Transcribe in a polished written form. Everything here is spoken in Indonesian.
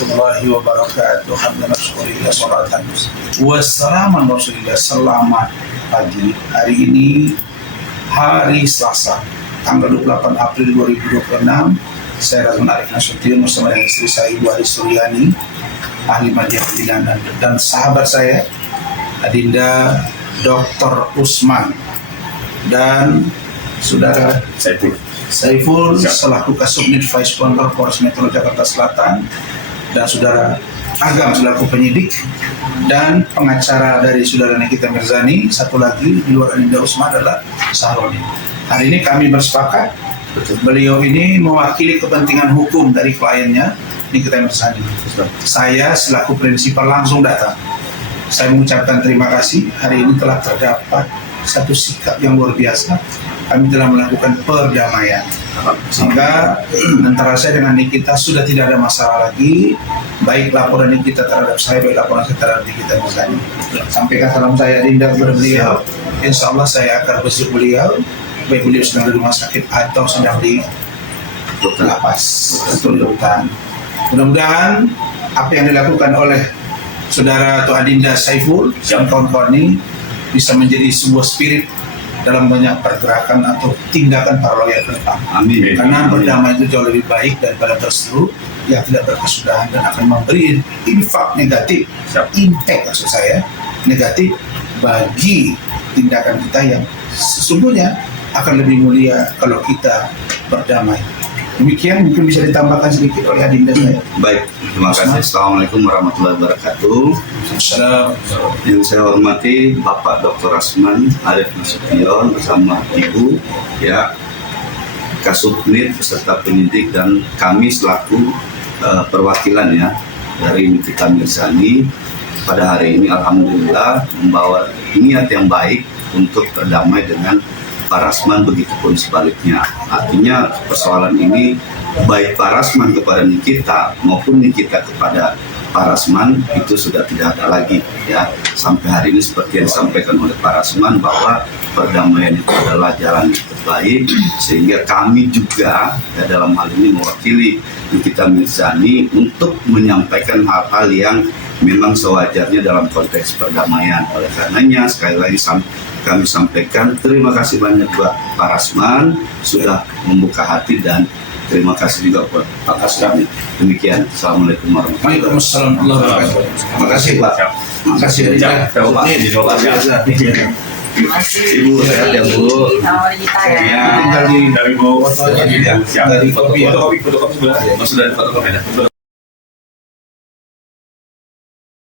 warahmatullahi wabarakatuh. Alhamdulillah syukurillah salatan wassalamu rasulillah. Selamat pagi. Hari ini hari Selasa, tanggal 28 April 2026. Saya Razman Arif Nasution bersama dengan istri saya Ibu Adi Suryani, ahli media pidana, dan sahabat saya Adinda Dr. Usman dan saudara Saiful selaku Kasubnit Vice Control Polres Metro Jakarta Selatan, dan saudara Agam selaku penyidik, dan pengacara dari saudara Nikita Mirzani. Satu lagi di luar Adinda Usman adalah Sahroni. Hari ini kami bersepakat, beliau ini mewakili kepentingan hukum dari kliennya Nikita Mirzani. Saya selaku prinsipal langsung datang. Saya mengucapkan terima kasih. Hari ini telah terdapat satu sikap yang luar biasa. Kami telah melakukan perdamaian, sehingga antara saya dengan Nikita sudah tidak ada masalah lagi. Baik laporan Nikita terhadap saya, baik laporan saya terhadap Nikita Mirzani. Sampaikan salam saya Adinda kepada beliau. Insya Allah saya akan besuk beliau, baik beliau sedang di rumah sakit atau sedang di lapas atau di hutan. Mudah-mudahan apa yang dilakukan oleh saudara atau Adinda Saiful dan kawan-kawan ini bisa menjadi sebuah spirit dalam banyak pergerakan atau tindakan para lawyer ke depan. Amin. Karena berdamai itu jauh lebih baik daripada berseru yang tidak berkesudahan dan akan memberi impact negatif, impact maksud saya negatif bagi tindakan kita yang sesungguhnya akan lebih mulia kalau kita berdamai. Demikian, mungkin bisa ditambahkan sedikit oleh Adinda saya. Baik, terima kasih. Assalamualaikum warahmatullahi wabarakatuh. Yang saya hormati Bapak Dr. Razman Arif Nasution bersama Ibu, ya, Kasubnit beserta penyidik, dan kami selaku perwakilan ya dari Nikita Mirzani pada hari ini alhamdulillah membawa niat yang baik untuk berdamai dengan Pak Razman, begitupun sebaliknya. Artinya persoalan ini baik Pak Razman kepada Nikita maupun Nikita kepada Pak Razman itu sudah tidak ada lagi ya. Sampai hari ini seperti yang disampaikan oleh Pak Razman bahwa perdamaian itu adalah jalan yang terbaik, sehingga kami juga ya, dalam hal ini mewakili Nikita Mirzani untuk menyampaikan hal-hal yang memang sewajarnya dalam konteks perdamaian. Oleh karenanya sekali lagi kami sampaikan terima kasih banyak buat Pak Razman sudah membuka hati, dan terima kasih juga buat Pak Kasubnit. Demikian, Assalamualaikum warahmatullahi wabarakatuh. Terima kasih Pak. Terima kasih Ibu sehat ya Bu. Tinggal di dari bawah fotonya, dari fotokopi Sudah ada fotokopi.